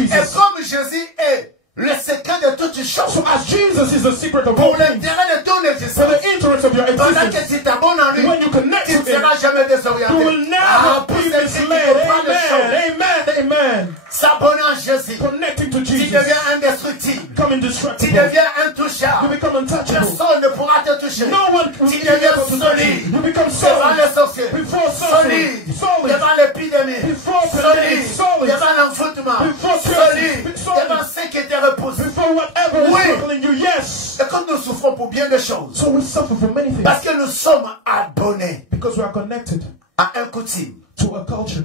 Jesus. Et comme Jésus est le secret de toutes choses. So as Jesus is the secret of Pour all things, l'intérêt de ton for existence. the interest of your Pendant que existence, tu t'abonnes en lui, when you connect tu ne to him, seras jamais you désorienté. will never Pour be ceux qui misled. comprennent les choses, Amen. Amen. s'abonner en Jésus, Connecting to tu Jesus, deviens indestructible. become Tu indestructible. deviens You intouchable. become untouchable. Personne ne pourra te toucher. No one will Tu be deviens able to touch you. solide. You become Devant les solid sorciers. before sorcery, Solide. solid Devant l'épidémie. before Solide. pandemic, solid Devant l'envoûtement. before Solide. curses, solid Devant ce qui te repousse. before whatever Oui. is troubling you. Yes. Et comme nous souffrons pour bien des choses. So we suffer for many things Parce que nous sommes abonnés because we are connected à un coutume. to a culture.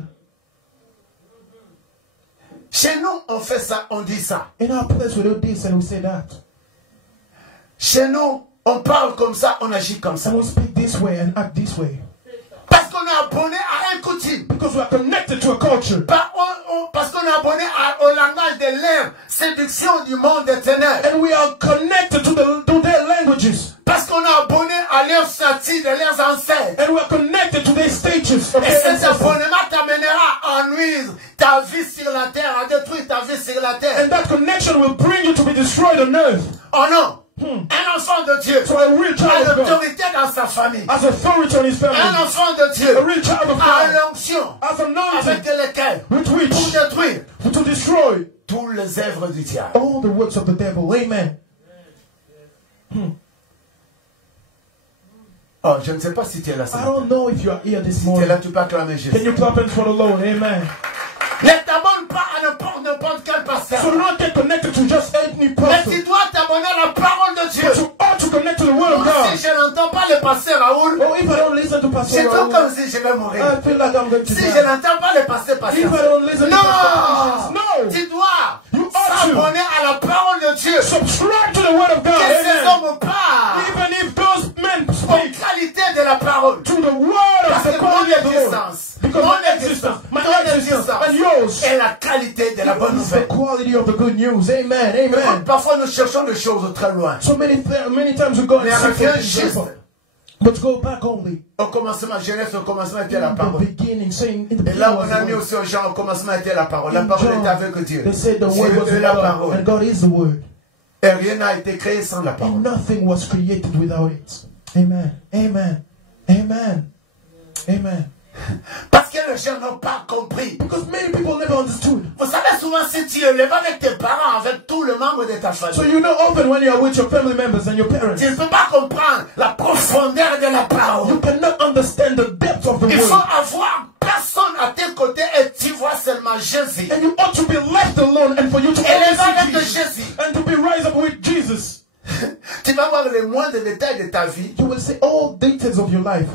Chez nous, on fait ça, on dit ça. In our place, we do this and we say that. Chez nous, on parle comme ça, on agit comme ça. And we speak this way and act this way Parce qu'on est abonné à un coutume. because we are connected to a culture. Parce qu'on est abonné au langage de l'air, séduction du monde des ténèbres. And we are connected to their languages. Parce qu'on est abonné à leur statut de leurs ancêtres. And we are connected to their stages of Et their cet ancestors. abonnement t'amènera à nuire ta vie sur la terre, à détruire ta vie sur la terre. And that connection will bring you to be destroyed on earth. Oh non! Un enfant de Dieu So a real a child of God l'autorité dans sa famille. has authority on his family. Un enfant de Dieu A real child of a God l'onction has avec anointing lesquelles with pour which détruire to destroy tous les œuvres du diable. all the works of the devil. Amen. Oh, je ne sais pas si tu es là. I don't know if you are here this Si tu es là, morning. tu peux acclamer Jésus. Can you clap in for the Lord? Amen. Ne t'abonne pas à n'importe quel pasteur. So do not get connected to just any Mais pastor. tu dois t'abonner à la parole de Dieu. But you ought to connect to the word of Moi, God. si je n'entends pas le pasteur Raoul, Oh, if I don't listen to c'est Pastor tout Raoul, comme si je vais mourir. I feel like I'm going to Si je die. n'entends pas le pasteur If I don't listen to Pastor non, no, tu dois you ought s'abonner à la parole de Dieu. to subscribe to the word of God. Que ces Amen. hommes parlent Even if those men aux speak qualités de la parole. to the word of Parce the que mon quality of the Lord. existence, Because mon my existence, my ton existence, and existence yours est la qualité de la bonne is the nouvelle. quality of the good news. Amen. Écoute, Amen. parfois nous cherchons des choses très loin. So many times we go and Mais seek for reviens things juste simple. But go back only. au commencement. Genèse, au commencement était la In the parole. beginning, saying in the Et beginning là, was on a the mis word. aussi aux gens, au commencement était la parole. La In parole John, était avec Dieu. they said the word was Dieu est with la God, parole. and God is the word. Et rien n'a été créé sans la And parole. nothing was created without it. Amen. Amen. Amen. Amen. Parce que les gens n'ont pas compris. Because many people never understood. Vous savez souvent si tu élèves avec tes parents, avec tous les membres de ta famille, So you know often when you are with your family members and your parents, tu ne peux pas comprendre la profondeur de la parole. you cannot understand the depth of the Il faut word. avoir personne à tes côtés et tu vois seulement Jésus. And you ought to be left alone and for you to Élevé only avec see Jesus. Jésus. And to be raised up with Jesus. Tu vas voir les moindres détails de ta vie. You will see all details of your life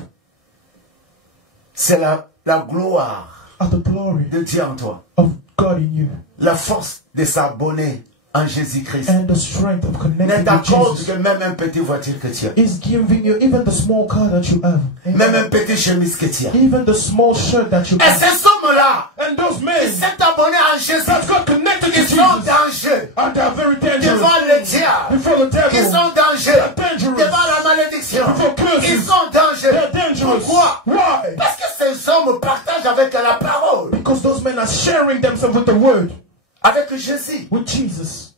C'est la gloire are the glory de Dieu en toi. of God in you. La force de s'abonner en Jésus-Christ. And the strength of N'est connecting with d'accord Jesus que même un petit voiture que tu as. is giving you even the small car that you have. Même un petit chemise que tu as. Even the small shirt that you Et have. ces hommes-là, And those ils men s'est abonnés en Jésus. that got connected to Ils sont en Jesus danger and they are very dangerous devant le diable. before the Ils devil. sont en danger They're dangerous devant la malédiction. before curses. Ils sont en danger. They're dangerous. Pourquoi? Why? Parce que ces hommes partagent avec la parole, Because those men are sharing themselves with the word, avec Jésus, with Jesus,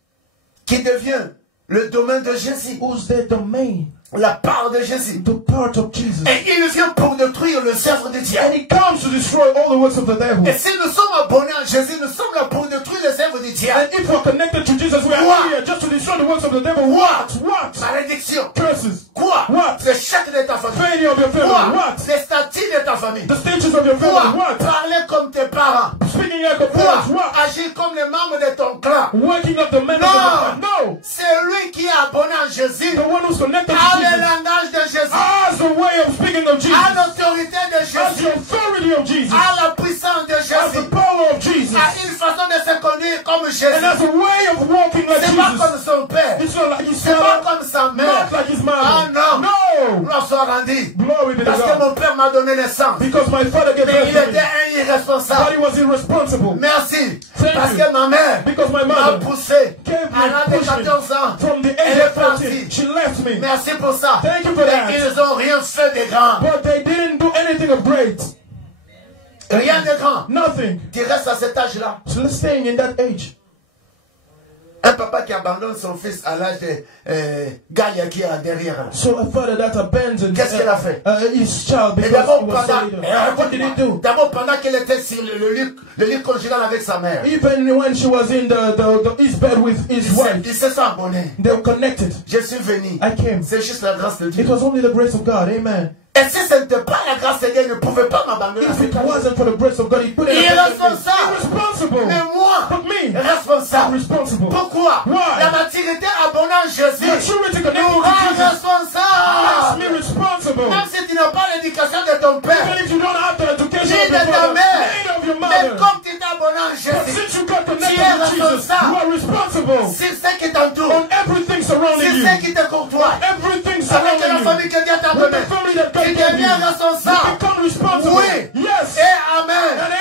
qui devient le domaine de Jésus, who's their domain, la part de Jésus. the part of Jesus. Et il vient pour détruire le œuvre du And diable. he comes to destroy all the works of the devil. Et si nous sommes abonnés à Jésus, nous sommes là pour détruire les œuvres du diable. And if we're connected to Jesus, we are What? here just to destroy the works of the devil. What? What? Malédiction. Curses. Quoi? What? L'échec de ta famille. Failure of your family. Quoi? What? Les statuts de ta famille. The stages of your Quoi? family. What? Parler comme tes parents. Speaking like a Quoi? parent. What? Agir comme les membres de ton clan. Waking up the men No. of the No. C'est lui qui est abonné à Jésus. The one who's connected to A le Jesus langage de Jésus. has the way of speaking of Jesus. A l'autorité de Has the Jésus. authority of Jesus. A la puissance de Has the Jésus. power of Jesus. A une façon de se conduire comme Jésus. And has a way of walking like C'est pas Jesus. comme son père. It's not like his C'est pas father. comme sa mère. Not like his Ah mother. non. No. Gloire soit rendue. Glory be to Parce que God. mon père m'a donné naissance. Because my father gave Mais birth il to me. était un But irresponsable. he was irresponsible. Merci. Thank Parce you. que ma mère Because my m'a mother poussé gave me à l'âge de pushing 14 ans. from the Elle age est of 14. partie. She left me. Merci pour ça. Thank you for that. Et ils n'ont rien fait de grand. But they didn't do anything of great. Rien de grand. Nothing. Tu restes à cet âge-là. So let's staying in that age. Un papa qui abandonne son fils à l'âge de Gaïa qui est derrière. So a father that abandoned Qu'est-ce qu'il a fait? his child Et because d'abord he was so little. What did he do? pendant qu'il était sur le lit conjugal avec sa mère, Even when she was in his bed with his wife, il se sent abonné. they were connected. Je suis venu. I came. C'est juste la grâce de It Dieu. was only the grace of God. Amen. Et si ce n'était pas la grâce de Dieu, il ne pouvait pas m'abandonner. If it wasn't for the grace of God, he couldn't Il est have abandoned me. responsable. Irresponsible. Mais moi, But me, I'm responsable. responsible. Pourquoi? Why? La maturité abonnée en Jésus Maturity connected nous to rend Jesus makes responsable. me responsible. Même si tu n'as pas l'éducation de ton père, Even if you don't have the education ni of de your ta father, mère, neither of your mais mother, comme tu t'es abonné en but Jésus, since you got tu connected es to Jesus, responsable. you are responsible C'est ce qui t'entoure, on everything surrounding c'est you. ce qui te courtoie. Everything Avec surrounding la you. famille que Dieu t'a With the donnée, family that God tu gave you, deviens you responsable. become responsible. Oui. Yes. Et Amen. And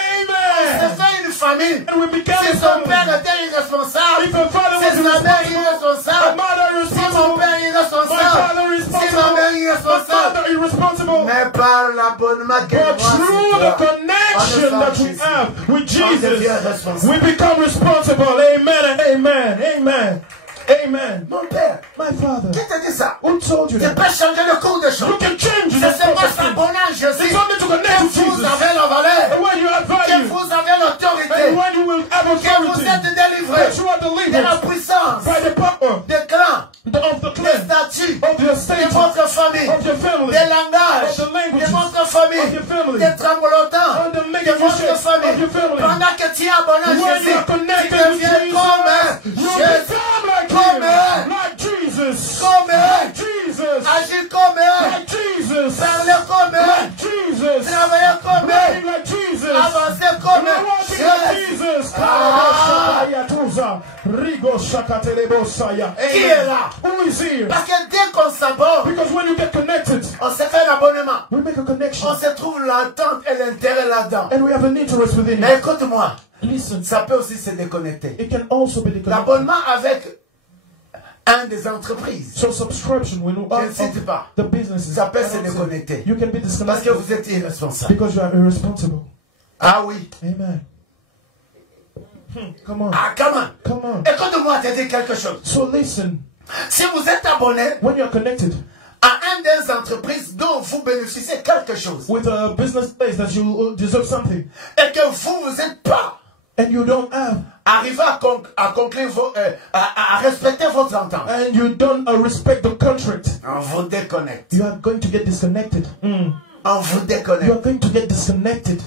C'est amen. fait une famille. And we became Si a son family. père était irresponsable, If a father si was sa mère est irresponsible, my irresponsable, mother si mon irresponsible, père est my irresponsable, father si ma mère est irresponsible, my irresponsable, father irresponsible. mais par l'abonnement que But moi, through c'est the toi. connection On that est we Jésus. have with On devient Jesus, responsable. we become responsible. Amen and amen. Amen. Amen. Mon père, My father, qui t'a dit ça? who told you Tu that? peux changer le cours des choses. You can change C'est the seulement process. s'abonner à Jésus It's only to connect que to vous Jesus. avez la valeur, And when you have que value, vous avez l'autorité, and when you will have que vous authority, êtes délivré that you are de la delivered puissance, by the power des clans, of the des clan, statuts, of your de state, votre famille, of your family, des langages, of the languages, de votre famille, of your family, des tremblotants, of the de making votre shake famille. of your family. Pendant que tu es abonné à When you Jésus, are tu connected with deviens Jesus, comme you Jésus, become like comme him, like Jesus, comme like Jesus, agir comme like Jesus, parler comme like Jesus, travailler comme praying like Jesus, avancer comme walking like Jésus. Jesus. Rigo Shakatelebosaya. Qui est là? Who is here? Parce que dès qu'on s'abonne, Because when you get connected, on se fait l'abonnement. we make a connection, On se trouve l'attente et l'intérêt là-dedans. and we have an interest within Mais it. écoute-moi, Listen, ça peut aussi se déconnecter. it can also be the L'abonnement avec un des entreprises, So subscription when you je are ne cite pas, the businesses, ça peut se déconnecter. you can be Parce que disconnected vous êtes irresponsable. because you are irresponsible. Ah oui. Amen. Come on, Ah, comment? come on. Écoute-moi te dire quelque chose. So listen, Si vous êtes abonné when you are connected à un des entreprises dont vous bénéficiez quelque chose, with a business place that you deserve something, et que vous n'êtes pas and you don't have, arrivé à conclure à respecter votre entente, and you don't respect the contract, on vous déconnecte. you are going to get disconnected. On vous You déconnecte. are going to get disconnected.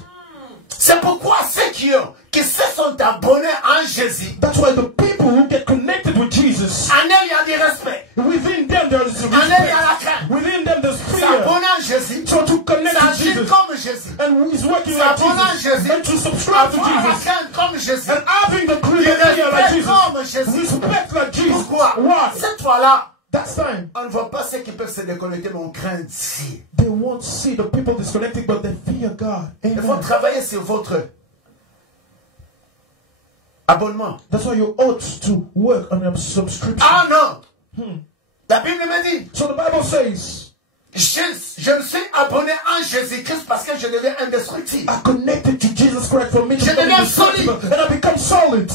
C'est pourquoi ceux qui se sont abonnés en Jésus, That's why the people who get connected with Jesus, en eux il y a du respect, within them there is en eux il y a respect. la crainte. Within them there's fear. S'abonner en Jésus, So to connect to s'agir Jesus, comme Jésus, and he's working like s'abonner en Jesus, Jésus, and to subscribe to avoir la Jesus, crainte comme Jésus, and having the du fear like respect Jesus, comme Jésus. respect like Jesus. Pourquoi? Why? Cette fois-là, That's time. on ne voit pas ceux qui peuvent se déconnecter, mais on craint Dieu. They won't see the people disconnected, but they fear God. Il faut Amen. travailler sur votre abonnement. That's why you ought to work on your subscription. Ah non! La Bible me dit, So the Bible says, je me suis abonné en Jésus-Christ parce que je deviens indestructible. I connected to Jesus Christ for me to Je become deviens indestructible, and I become solid.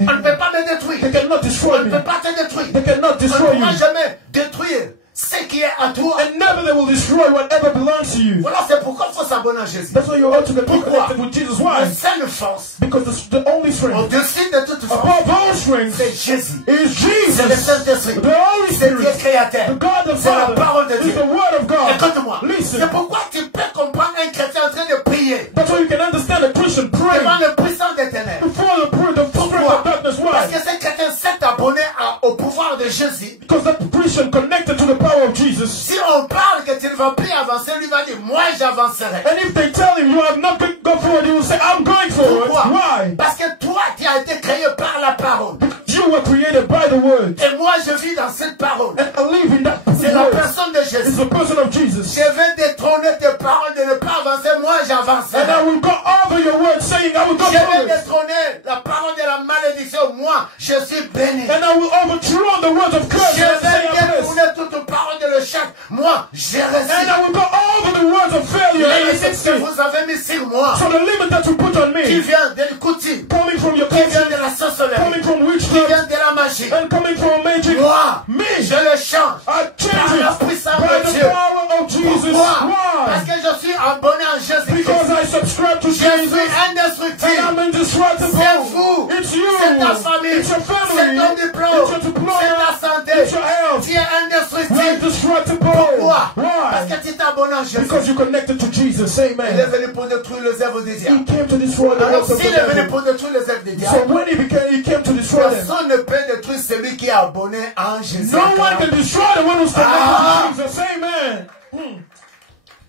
On ne peut pas me They détruire. cannot On destroy ne me. peut pas te détruire. They cannot On ne destroy you. pourra jamais détruire ce qui est à toi. And never they will destroy whatever belongs to you. Voilà, c'est pourquoi il faut s'abonner à Jésus. That's why you ought to get Pourquoi? connected with Jesus. La Why? seule force, Because the only strength au-dessus de toute force, above all strength c'est Jésus. is C'est le Jesus. Saint-Esprit. The Holy C'est Dieu Spirit. créateur. The God the C'est la Father. parole de Is Dieu. the Word of God. Écoute-moi. Listen. C'est pourquoi tu peux comprendre un chrétien en train de prier That's why you can understand a Christian praying devant le puissant des ténèbres. before the spirit of darkness. Parce que Why? ce chrétien s'est abonné au pouvoir de Jésus. Because that Christian connected to the power of Jesus. Si on parle que tu ne vas plus avancer, lui va dire, moi j'avancerai. And if they tell him you have not go forward, he will say, I'm going forward. Pourquoi? Why? Parce que toi, tu as été créé par la parole. You were created by the Word. Et moi, je vis dans cette parole. And I live in that C'est la Word. personne de It's Jésus. the person of Jesus. Je vais détrôner tes paroles de ne pas avancer. Moi, And I j'avancerai. will go over your word saying, I will go Je vais forward. détrôner la parole de la malédiction. Moi, je suis béni. And I will overthrow the words of curse. Je And say, vais I'm blessed. détrôner toute parole de l'échec. Moi, je And réussis. I will go over the words of failure Les and limites que succeed. vous avez mis sur moi, So the limit that you put on qui me, vient de l'écoutille, coming from your qui vient culture, de la sorcellerie, coming from qui witchcraft, vient de la magie. and coming from magic. Moi, Me, je le change. I change Par la it puissance by de the Dieu. power of Jesus. Pourquoi? Parce Why? que je suis abonné en Jésus-Christ. Because I subscribe to Je suis Jesus and indestructible. I'm indestructible. C'est vous. It's you. C'est ta famille. It's your C'est family. ton diplôme. It's your diploma. C'est ta santé. It's your health. Tu es You're indestructible. indestructible. Pourquoi? Why? Parce que tu t'es abonné en Jésus. Because you're connected to Jesus. Il est Amen. venu pour détruire les œuvres des He diables. came to destroy the Alors works of the s'il est venu devil. pour détruire les œuvres des So diables, when he came to destroy them. personne ne peut détruire celui qui est abonné en Jésus. No one can destroy the one who's connected to Jesus. Amen.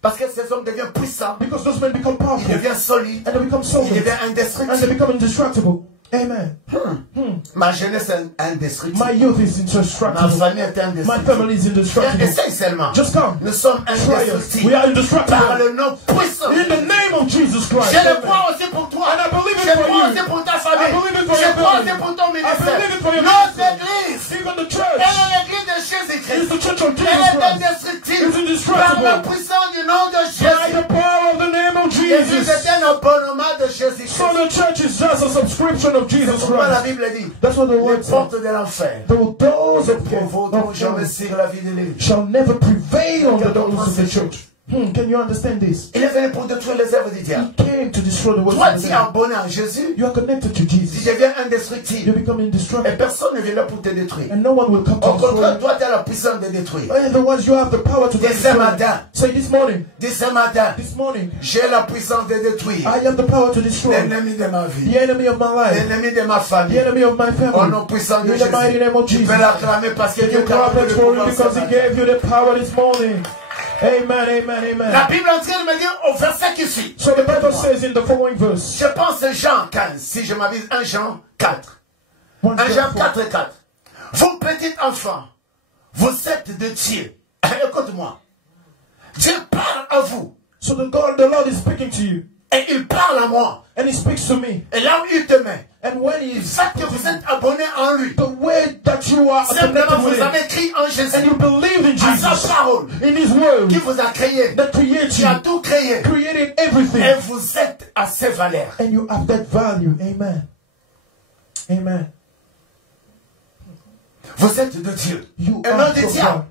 Parce que ces hommes deviennent puissants, Because those men become ils powerful deviennent solides, and they become ils solid deviennent and they indestructibles. become indestructible. Amen. Ma jeunesse est indestructible. My youth is Ma indestructible. famille est My indestructible. family is indestructible. Essaye seulement. Just come. Nous sommes Try us. indestructibles. We are indestructible. Par le nom puissant. In the name of Jesus Christ. Je le Amen. crois aussi pour toi. And I believe it Je for crois you. aussi pour ta I famille. believe it for Je your crois family. aussi pour ton I believe it for ministère. your Notre ministry. église, Even the elle church est l'église de is Jésus-Christ. the church of Elle Jesus est Christ. indestructible. It's indestructible. Par la puissance du nom de By Jésus. the power of the name of L'église Jesus. est un abonnement de Jésus-Christ. So the church is just a subscription of Jesus Pourquoi la Christ. Bible dit? That's what the Les word says. portes de l'enfer The doors of prévaudront jamais hell sur la vie de l'église. shall never prevail on the doors of the church. Can you understand this? Il est venu pour détruire les œuvres du diable. He came to destroy the works Toi, of the tu es devil. abonné en Jésus, You are connected to tu Jesus. deviens You indestructible. become Et indestructible. personne ne vient là pour te détruire. And no one will come to Au destroy contraire, you. toi, tu as la puissance de détruire. Otherwise, you have the power to Dis ce destroy. matin, Say this morning, dis ce matin, this morning, j'ai la puissance de détruire I have the power to destroy l'ennemi de ma vie, the enemy of my life, l'ennemi de ma the famille. enemy of my Au family. nom puissant de In the mighty Jésus. name of Tu Jesus. peux l'acclamer parce que Can Dieu you t'a clap donné and le for him pouvoir because ce he matin. gave you the power this morning? Amen, amen, amen. La Bible est en train de me dire au verset qui suit. So the Bible says in the following verse, Je pense Jean 15, si je m'avise, 1 Jean 4. 1 1 Jean John 4. 4 et 4. Vous petits enfants, vous êtes de Dieu. Écoute-moi. Dieu parle à vous. So the Lord is speaking to you, Et il parle à moi. and He speaks to me. Et là où il te met, And when He le is fait que vous êtes abonné en lui, the way that you are simplement connected with vous Him, avez cru en Jésus, and you believe in à sa Jesus, parole, in His word qui vous a créé, that creates qui a you, tout créé, created everything, et vous êtes à ses valeurs. and you have that value. Amen. Amen. Vous êtes de Dieu. You Et are non des from diables. God,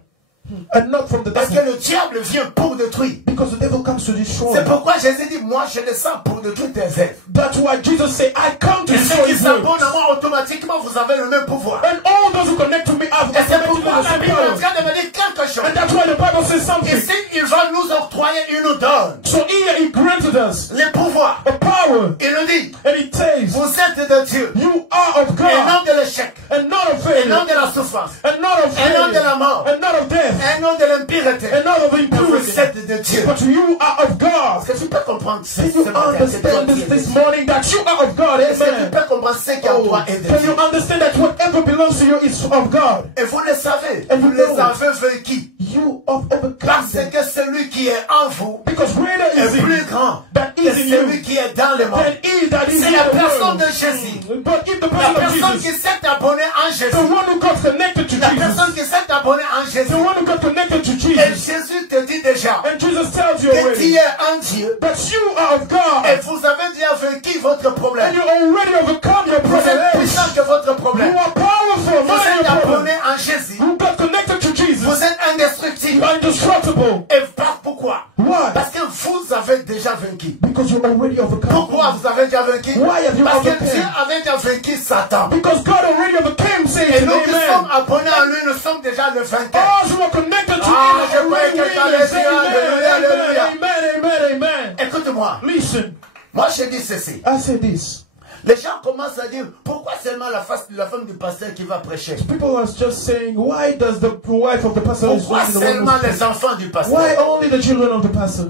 and not from the Parce que devil, le diable vient pour détruire. because the devil comes to destroy. C'est pourquoi Jésus dit, moi je descends pour détruire tes œuvres. That's why Jesus said, I come to Et ceux destroy qui His word. s'abonnent à moi, automatiquement, vous avez le même pouvoir. And all those who connect to me have Et c'est connected to pourquoi the la same Bible est en power. train de me dire quelque chose. And that's why the Bible says something. Ici, il va nous octroyer, il nous donne So here He granted us les pouvoirs. a power, Il nous dit, and He says, vous êtes de Dieu. you are of Et God, non de l'échec. and not of Et non failure, de la souffrance. and not of Et non de la failure, mort. and not of death, Et non de l'impureté. and not of Vous impurity, êtes de Dieu. but you are of God. Est-ce que tu peux comprendre ce Can you matin? C'est toi understand qui es de this Dieu. morning that you are of God? Est-ce que tu Amen. peux comprendre ce qui en Oh, toi est de can Dieu? you understand that whatever belongs to you is of God? Et vous le savez, And vous you les know. avez vaincus. You have overcome Parce them. que celui qui est en vous Because greater is est plus He grand that que is in celui you qui est dans le monde. than He that is C'est in la the personne world. de Jésus. But if the La person of personne qui Jesus, s'est abonnée en the Jésus. one who got connected to La personne Jesus, qui s'est abonnée en the Jésus. one who got connected to Et Jesus, Jésus te dit déjà and Jesus tells you que tu already es en Dieu. that you are of Et God, vous avez déjà vaincu votre and problème. you already overcome your Vous êtes problem. puissant que votre You problème. are powerful, Vous not êtes your problem. abonné en Jésus. You got connected to Vous Jesus. êtes You indestructible. are indestructible. Et pourquoi? Why? Parce que vous avez déjà vaincu. Because you already overcome. Pourquoi vous avez déjà vaincu? Why have you Parce que overcome? Dieu avait déjà vaincu Satan. Because God already overcame Et Satan. nous qui sommes Amen. abonnés à lui, nous sommes déjà le vainqueur. All who are connected to Ah, Him je are croyais already que tu allais winners. dire alléluia, alléluia. Amen, amen, amen, amen. Écoute-moi, Listen, moi je dis ceci. I say this. Les gens commencent à dire, pourquoi seulement la femme du pasteur qui va prêcher? People are just saying, why does the wife of the pastor is Pourquoi the one seulement who's- les enfants du Why pasteur? only the children of the pastor?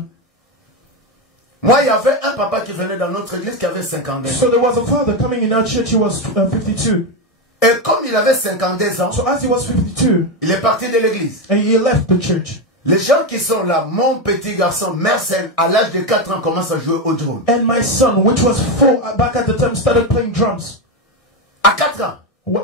Moi, il y avait un papa qui venait dans notre église qui avait 52 ans. So there was a father coming in our church. He was 52. Et comme il avait 52 ans, So as he was 52, il est parti de l'église. and he left the church. Les gens qui sont là, mon petit garçon, Mersenne, à l'âge de 4 ans, commence à jouer au drum. And my son, which was 4 back at the time, started playing drums. À 4 ans,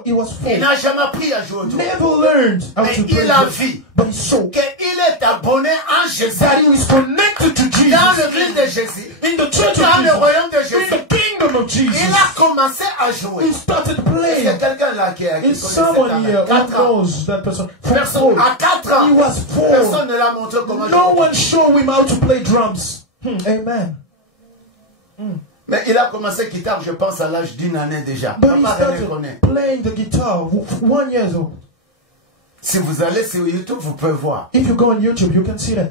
He was 4. il n'a jamais appris à jouer au drum. Never learned how Mais to play il a drums. vu But he saw qu'il est abonné en Jésus. that he was connected to Dans Jesus. l'église de Jésus. In the church Dans of le royaume de Jesus. In Jésus. the kingdom of Il Jesus. a commencé à jouer. He started Est-ce que playing. quelqu'un là qui Is connaît someone cette here dame. who 4 ans. knows that person? From Personne, 4. à 4 ans, He was 4. personne ne l'a montré comment No jouer. one showed him how to play drums. Amen. Mais il a commencé guitare, je pense, à l'âge d'une année déjà. But he Maman René connaît. started playing the guitar 1 year old. Si vous allez sur YouTube, vous pouvez voir. If you go on YouTube, you can see that.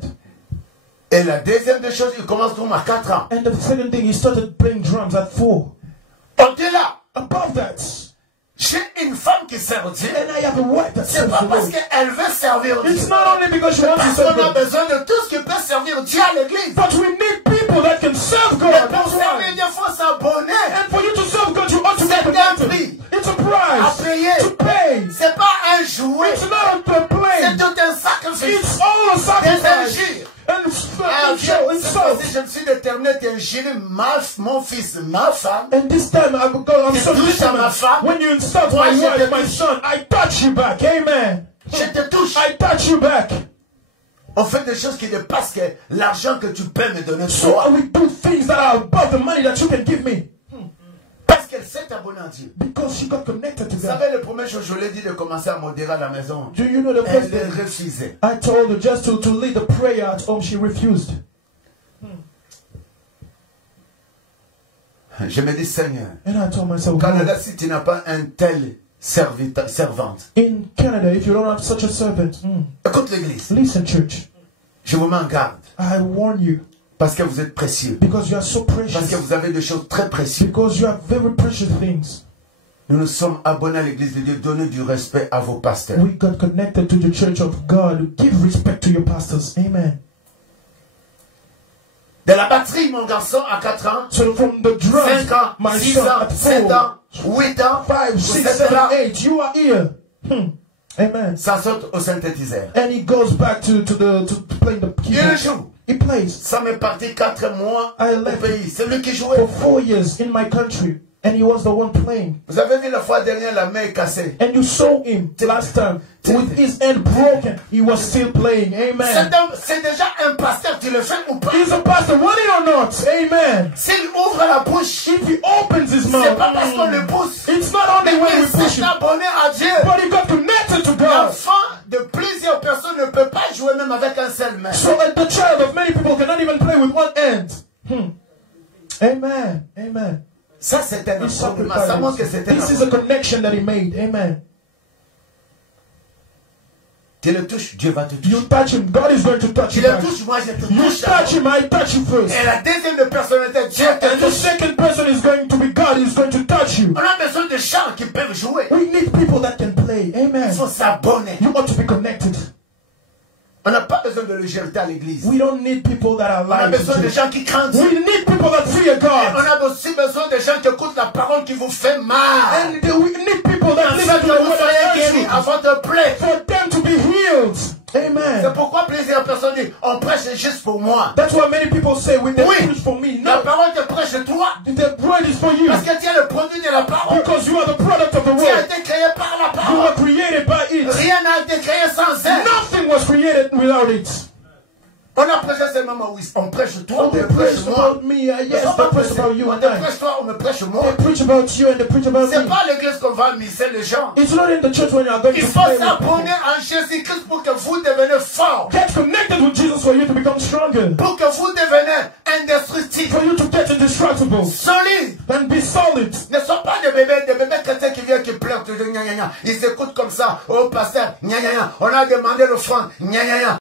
Et la deuxième des choses, il commence comme à 4 ans. And the second thing, he started playing drums at 4. Au-delà, Above that, j'ai une femme qui sert au Dieu. and I have a wife that C'est serves pas the parce Lord. qu'elle veut servir Dieu. It's not only because she wants to Parce serve qu'on a God, besoin de tout ce qui peut servir Dieu à l'église. but we need people that can serve God. Mais pour That's servir why. Dieu, il faut s'abonner. And for you to serve God, you ought to be C'est un connected. prix It's a à price payer. to pay. C'est pas un jouet. It's not a play. C'est tout un sacrifice. It's all a Des sacrifice. injures. And Ah, show cette insult. fois-ci, je me suis déterminé d'injurer mon fils, ma femme. And this time, I'm Tu so touches à ma femme. when you insult Moi, my je wife, te my touche. son, I touch you back. Amen. Je te touche. I touch you back. On fait des choses qui dépassent que l'argent que tu peux me donner So toi. we do things that are above the money that you can give me. Parce qu'elle s'est abonnée à Dieu. Because she got connected to Vous God. savez, le premier jour, je lui ai dit de commencer à modérer à la maison. Do you know the Elle first thing? refusait. I told her just to lead the prayer at home. She refused. Je me dis, Seigneur, And I told myself, au Canada, God, si tu n'as pas un tel servante, in Canada, if you don't have such a servant, écoute l'église, listen, church, je vous mets en garde. I warn you, Parce que vous êtes précieux. because you are so Parce que precious, vous avez des choses très précieuses. because you have very precious things. Nous nous sommes abonnés à l'église de Dieu. Donnez du respect à vos pasteurs. We got connected to the church of God. Give respect to your pastors. Amen. De la batterie, mon garçon, à 4 ans, So from the 5 drums, ans, my 6 son ans, at 7 4, ans, 8 ans, 5, vous 6, êtes 7, là, 8, you are here. Amen. ça saute au synthétiseur. And he goes back to playing the Il keyboard. joue. He plays Ça m'est parti 4 mois I au left pays. C'est lui qui jouait. for 4 years in my country, and he was the one playing. Vous avez vu la fois dernière, la main est cassée. And you saw him last time with his hand broken. He was still playing. Amen. C'est déjà un pasteur, tu le fais ou pas? He's a pastor, want it or not. Amen. S'il ouvre la bouche, If he opens his c'est mouth, pas parce qu'on le pousse. it's not only Mais when we il push s'est him, abonné à Dieu. but he got connected to God. L'enfant de plusieurs personnes ne peut pas jouer même avec un seul main. So the child of many people cannot even play with one hand. Amen. Amen. Ça, c'est un He problème. Ça montre que sacrificed. c'est un This is a connection that he made. Amen. Tu le touches, Dieu va te You toucher. touch him, God is going to touch Tu you le back. touches, moi je te You touche. touch him, I touch you first. Et la deuxième de personnalité, Dieu te And the touche. second person is going to be God. Is going to touch you. On a besoin de gens qui peuvent jouer. We need people that can play. Il Amen. faut s'abonner. You ought to be connected. On n'a pas besoin de le jeter à l'église. We don't need people that are On a lying. besoin de gens qui craignent Dieu. We need people that fear On God. a aussi besoin de gens qui écoutent la parole qui vous fait mal. And we need people that listen Afin to que the vous word soyez that guéris, hurts you. avant de plaire. For them to be healed. Amen. C'est pourquoi plusieurs personnes disent, on prêche juste pour moi. That's why many people say, when they Oui. preach for me, La no, parole te prêche toi. the word is for you. Parce que tu es le produit de la parole. Because you are the product of the Tu as word. été créé par la You parole. were created by it. Rien n'a été créé sans elle. Nothing was created without it. On a prêché seulement oui. On prêche toi, on They me prêche preach moi. about me. Yes, they preach about you On and te I. prêche toi, on me prêche moi. They preach about you and they preach about C'est me. pas à l'église qu'on va amuser les gens. It's not in the church when you are going Il to faut pray with s'abonner people. en Jésus-Christ pour que vous deveniez forts. Get connected with Jesus for you to become stronger. Pour que vous deveniez indestructibles. For you to get indestructible. Solides. And be solid. Ne sont pas des bébés chrétiens qui viennent, qui pleurent toujours, gna gna gna. Ils écoutent comme ça. Oh, pasteur, gna gna gna. On a demandé l'offrande, gna gna gna.